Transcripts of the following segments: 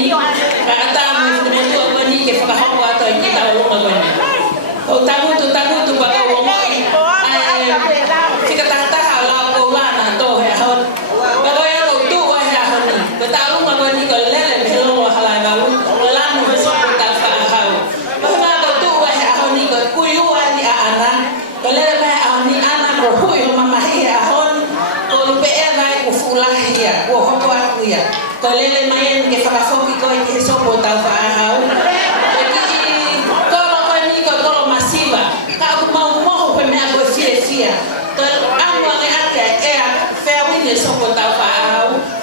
ni kata mo mo ni ke fa ho wa to ni ta lo ma ko o tamu ba ka wo mo kita ta hala ko la na to he ho ba ko ya lo tu wa ya ho ni ko ta lo ma ko ni ko le me lo hala ga lo la no so ko ta fa ha ba na ko tu wa ya ho ni ko ku yu wa ni ana ko le me a ni ana ko hu yo mama hi a hon ko pe e vai ko fula hi ko ho ko aku ya ko le mai ke fa fo ki ko ke so ko ta fa ha so ko ta fa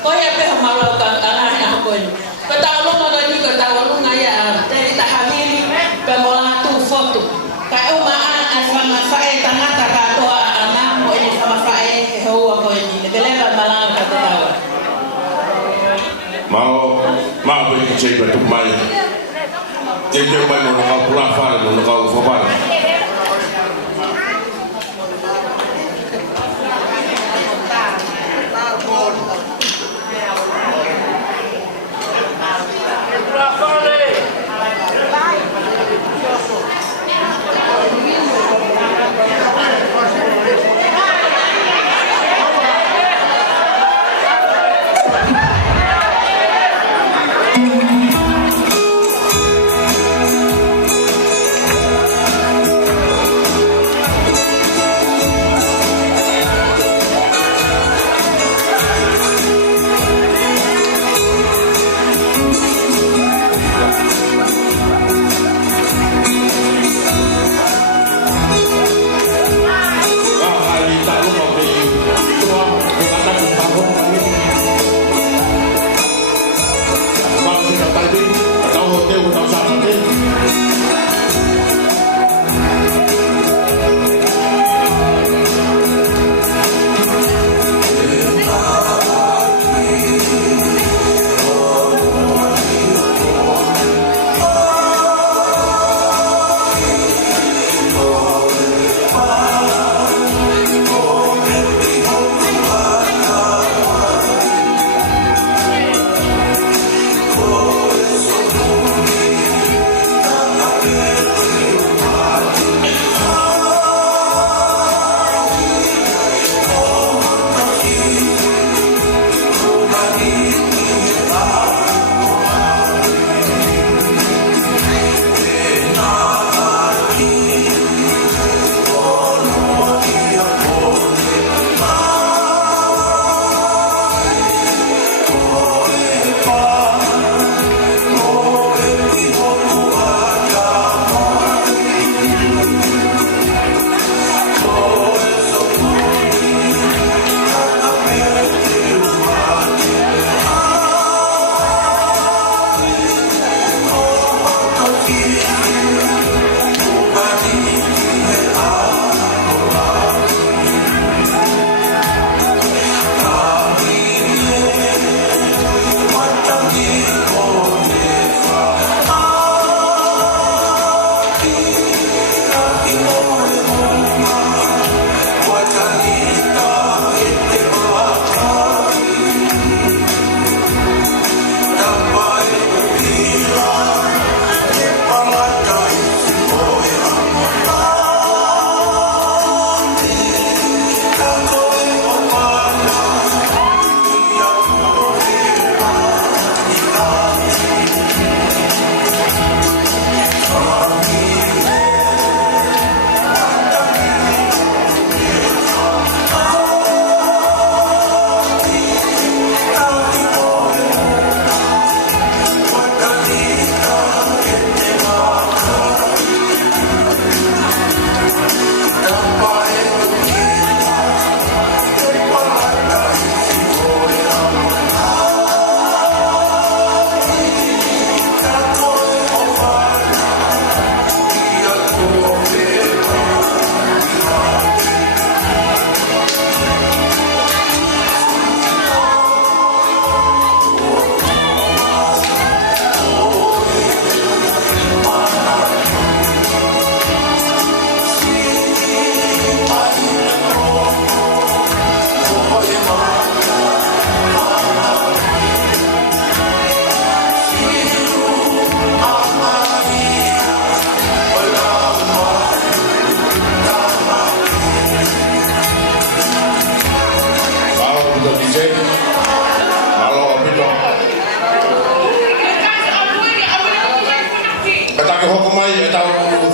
ko ya pe ma lo ta ta na ko ni ko ta lo ma ni ko ta lo nga ya te ta hamili pe mo la tu foto ka o ma a fa ma fa e ta na ta ka to ana mo ni fa ma fa e ho wa ko ni le bele ba mala ka ta wa ma ko ni che ba tu mai che mai mo ka pula fa mo ka fo ba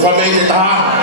Whamei te taha.